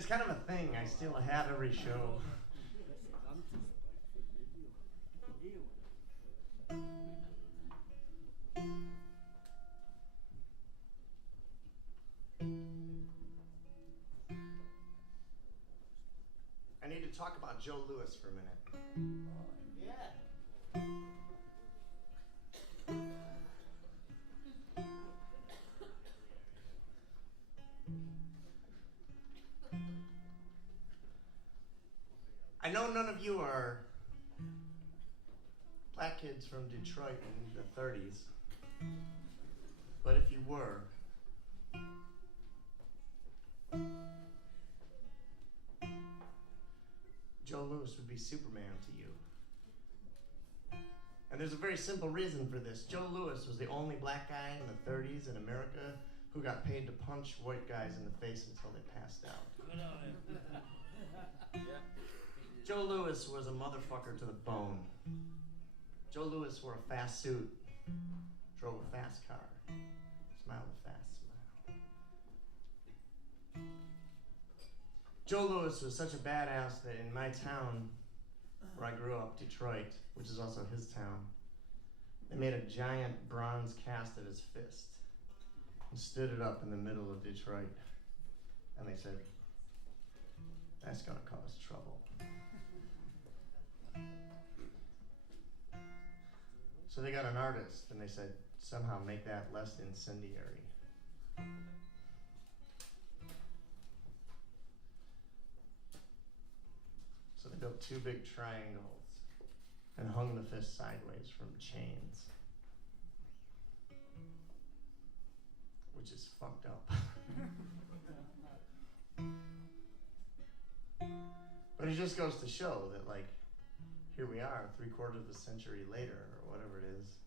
It's kind of a thing. I steal a hat every show. I need to talk about Joe Louis for a minute. Yeah. I know none of you are black kids from Detroit in the 30s, but if you were, Joe Louis would be Superman to you. And there's a very simple reason for this. Joe Louis was the only black guy in the 30s in America who got paid to punch white guys in the face until they passed out. Yeah. Joe Louis was a motherfucker to the bone. Joe Louis wore a fast suit, drove a fast car, smiled a fast smile. Joe Louis was such a badass that in my town, where I grew up, Detroit, which is also his town, they made a giant bronze cast of his fist and stood it up in the middle of Detroit. And they said, "That's gonna cause trouble." So they got an artist and they said, somehow make that less incendiary. So they built two big triangles and hung the fist sideways from chains, which is fucked up. But it just goes to show that, like, here we are, 3/4 of a century later, or whatever it is.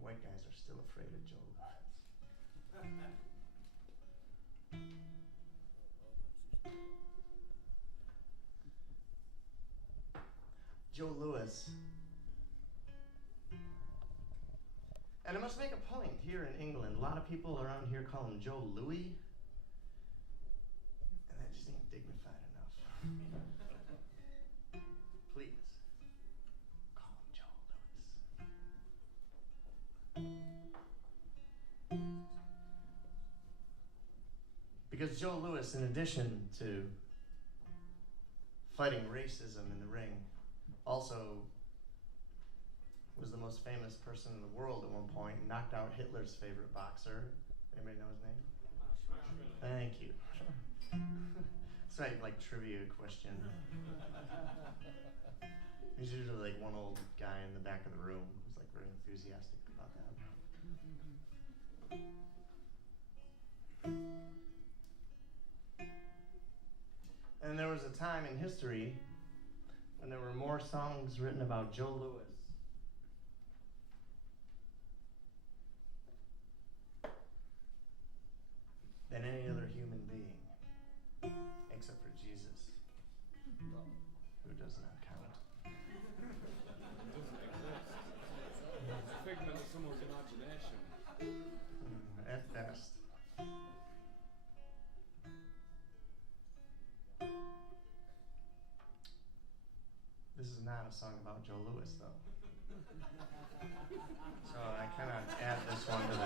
White guys are still afraid of Joe Louis. Joe Louis. And I must make a point here in England. A lot of people around here call him Joe Louis. And that just ain't dignified enough. Please, call him Joe Louis. Because Joe Louis, in addition to fighting racism in the ring, also was the most famous person in the world at one point, knocked out Hitler's favorite boxer. Anybody know his name? Thank you. It's not like trivia question. He's usually like one old guy in the back of the room who's like very enthusiastic about that. And there was a time in history when there were more songs written about Joe Louis than any other human being, except for Jesus, who does not count. Doesn't exist. It's a figment of someone's imagination. At best. This is not a song about Joe Louis, though. So I cannot add this one to the...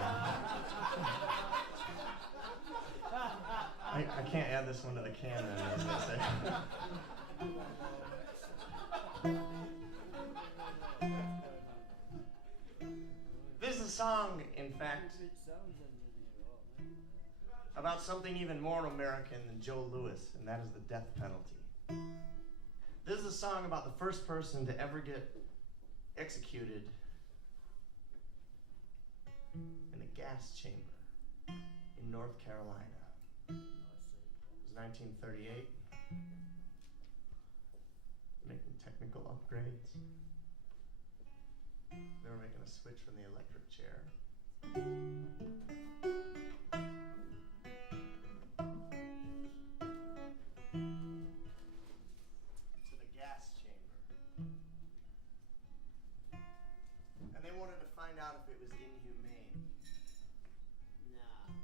I can't add this one to the canon, as they say. This is a song, in fact, about something even more American than Joe Louis, and that is the death penalty. This is a song about the first person to ever get executed in a gas chamber in North Carolina. It was 1938. Making technical upgrades. They were making a switch from the electric chair gas chamber. And they wanted to find out if it was inhumane. Nah.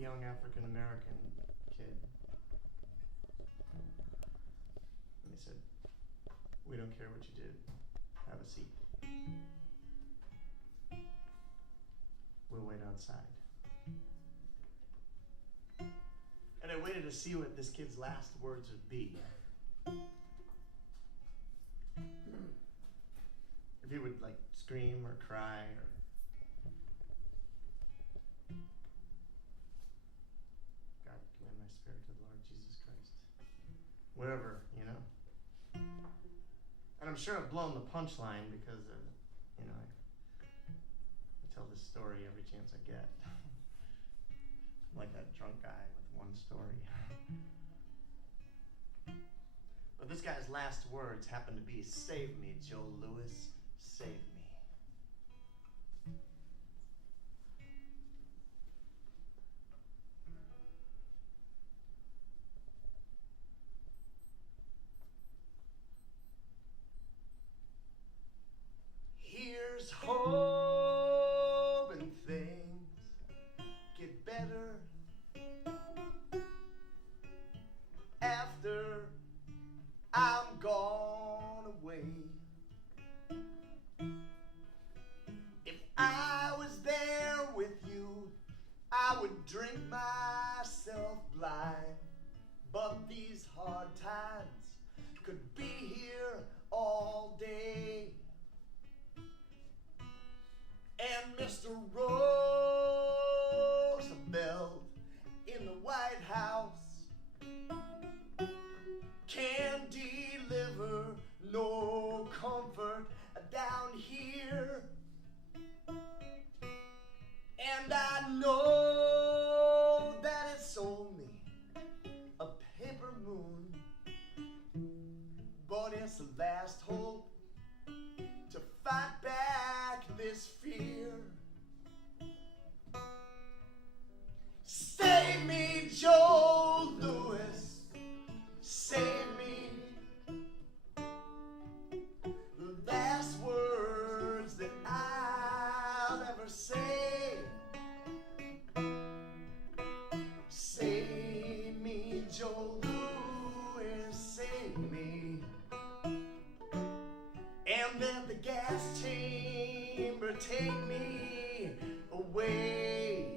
young African American kid. And they said, "We don't care what you did. Have a seat. We'll wait outside." And I waited to see what this kid's last words would be. If he would like scream or cry or God commend my spirit to the Lord Jesus Christ. Whatever, you know. And I'm sure I've blown the punchline because of, you know, I tell this story every chance I get. I'm like that drunk guy with one story. But this guy's last words happened to be, "Save me, Joe Louis, save me." Here's hoping things get better after I'm gone away. If I was there with you, I would drink myself blind. But these hard times could be here all day. And Mr. Roosevelt in the White House can deliver no comfort down here. And I know that it's only a paper moon, but it's the last hope to fight back this fear. Save me, Joe Louis, save me. The last words that I'll ever say. Save me, Joe Louis, save me. And let the gas chamber take me away.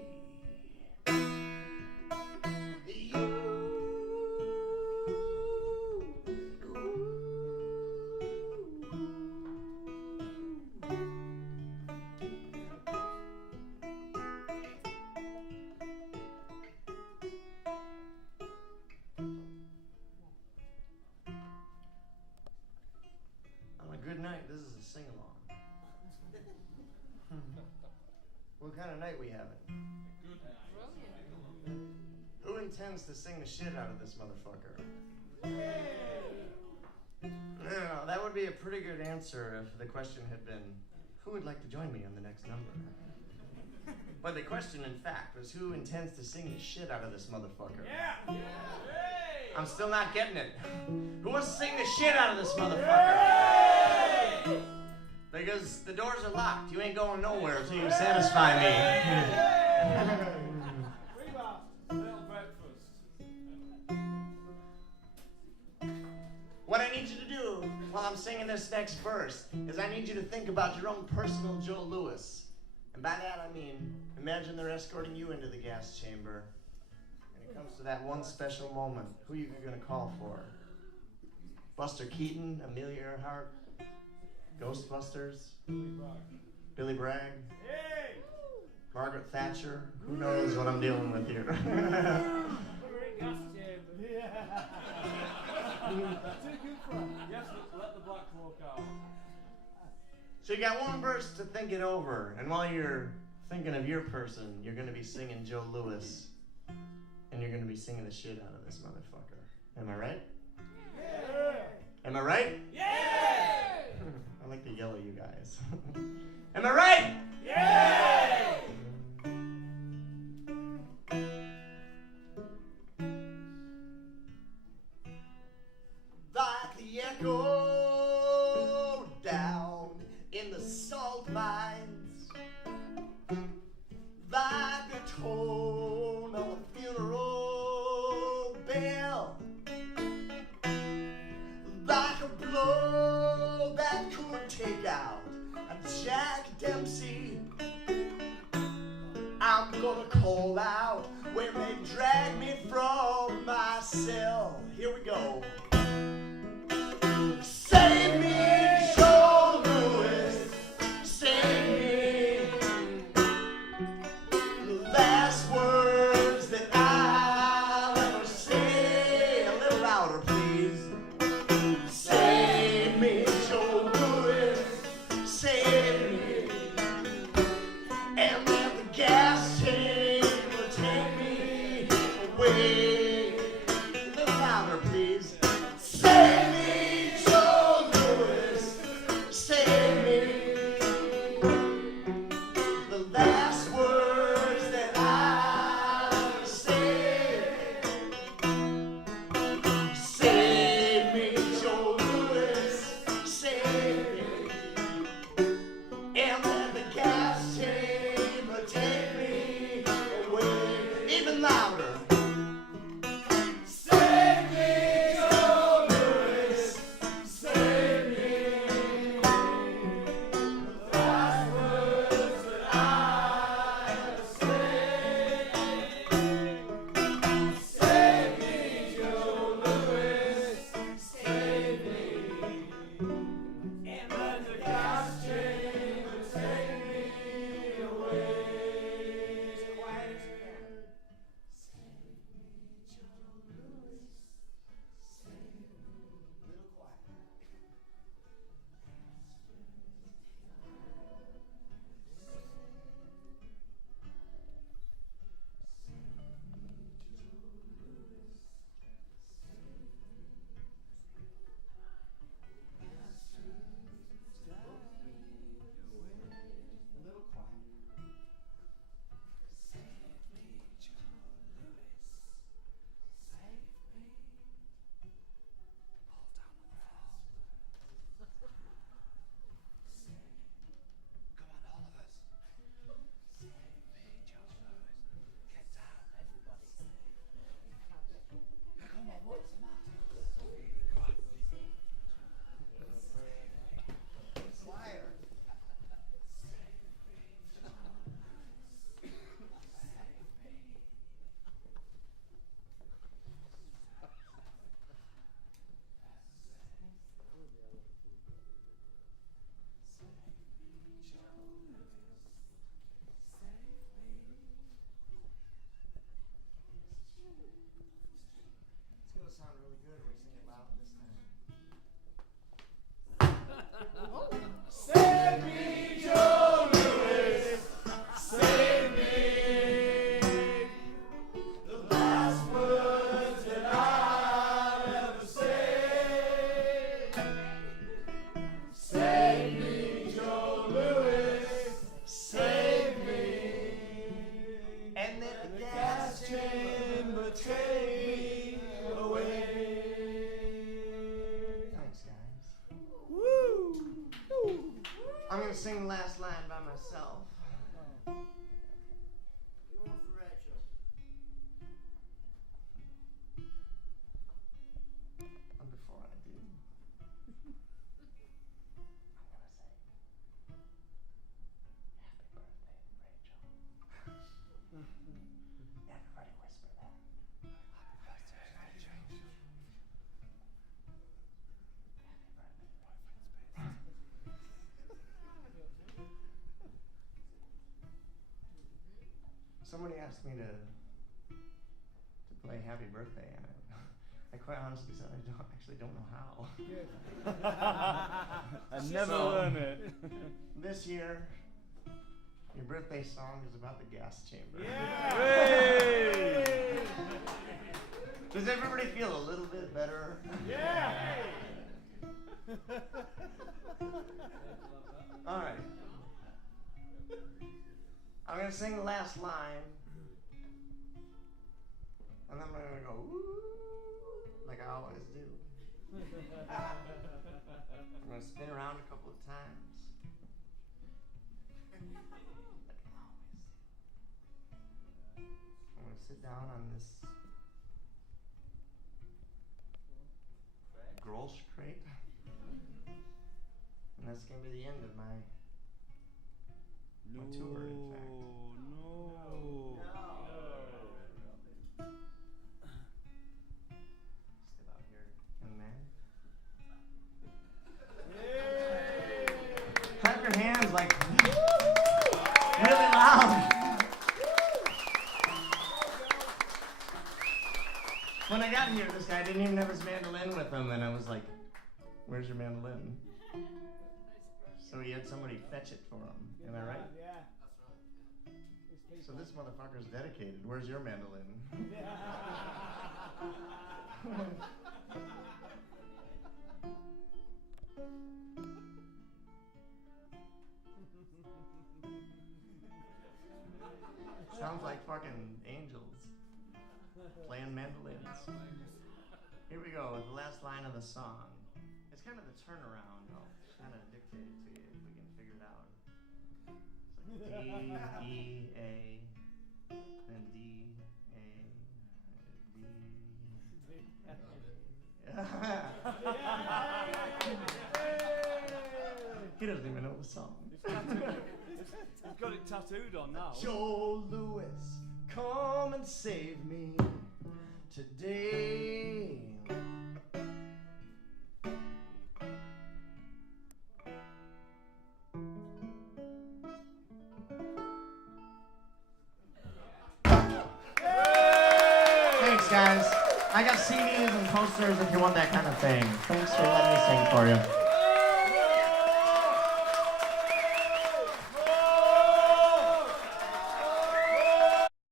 Good night. This is a sing-along. What kind of night we having? Good night. Who intends to sing the shit out of this motherfucker? No, that would be a pretty good answer if the question had been, who would like to join me on the next number? But the question, in fact, was who intends to sing the shit out of this motherfucker? Yeah! I'm still not getting it. Who wants to sing the shit out of this motherfucker? Because the doors are locked. You ain't going nowhere until you satisfy me. Little breakfast. What I need you to do while I'm singing this next verse is I need you to think about your own personal Joe Louis. And by that I mean, imagine they're escorting you into the gas chamber. And it comes to that one special moment. Who are you going to call for? Buster Keaton, Amelia Earhart, Ghostbusters, Billy Bragg, Hey! Margaret Thatcher. Who knows what I'm dealing with here? We're in gas chamber. Yeah. Too good for it. Yes, let the black cloak out. So you got one verse to think it over, and while you're thinking of your person, you're going to be singing Joe Louis, and you're going to be singing the shit out of this motherfucker. Am I right? Yeah. Am I right? Yeah! I like to yell at you guys. Am I right? Yeah! Like the echo down in the salt mines, like the tone of a Here we go. Save me, Joe Louis. Save me. The last words that I'll ever say. A little louder, please. Save me, Joe Louis. Save me. And then the gas tank will take me away. A little louder, please. Save me, Joe Louis. Save me. The last words that I'll say. Save me, Joe Louis. Save me. And then the gas chamber take me away. Even louder. Save me, Joe Louis. Save me. The last words that I ever say. Save me, Joe Louis. Save me. And then the gas chamber take me away. As quiet as you can. Save me, Joe Louis. Save me. A little quieter. A little quieter. Save me, Joe Louis. Save me. Fall down on the floor. Come on, all of us. Save me, Joe Louis. Get down, everybody. Yeah, come on, what's the matter? Come on. Quieter. It's gonna sound really good when we sing it loud this time. Save me, Joe Louis. Save me. The last words that I'll ever say. Save me, Joe Louis. Save me. And then the gas chamber take me away. Thanks, guys. Woo! I'm gonna sing the last line by myself. And before I do, I'm gonna say, Happy birthday, Rachel. Everybody whisper that. Happy birthday, Rachel. Happy birthday. Somebody asked me to play Happy Birthday, and I quite honestly said I actually don't know how. I never So- learn it. This year, your birthday song is about the gas chamber. Hey! Does everybody feel a little bit better? Yeah! All right. I'm gonna sing the last line, and then I'm gonna go ooh, like I always do. I'm gonna spin around a couple of times. Like I always do. I'm gonna sit down on this Grolsch crate, and that's gonna be the end of my tour, in fact. No. Stay mandolin with him, and I was like, "Where's your mandolin?" So he had somebody fetch it for him. Am I right? Yeah. So this motherfucker's dedicated. Where's your mandolin? Sounds like fucking angels playing mandolins. Here we go with the last line of the song. It's kind of the turnaround. I'll kind of dictate it to you if we can figure it out. It's like D, E, A, and D, A, D. He doesn't even know the song. He's got it tattooed on now. Joe Louis, come and save me today. Thanks, guys. I got CDs and posters if you want that kind of thing. Thanks for letting me sing for you.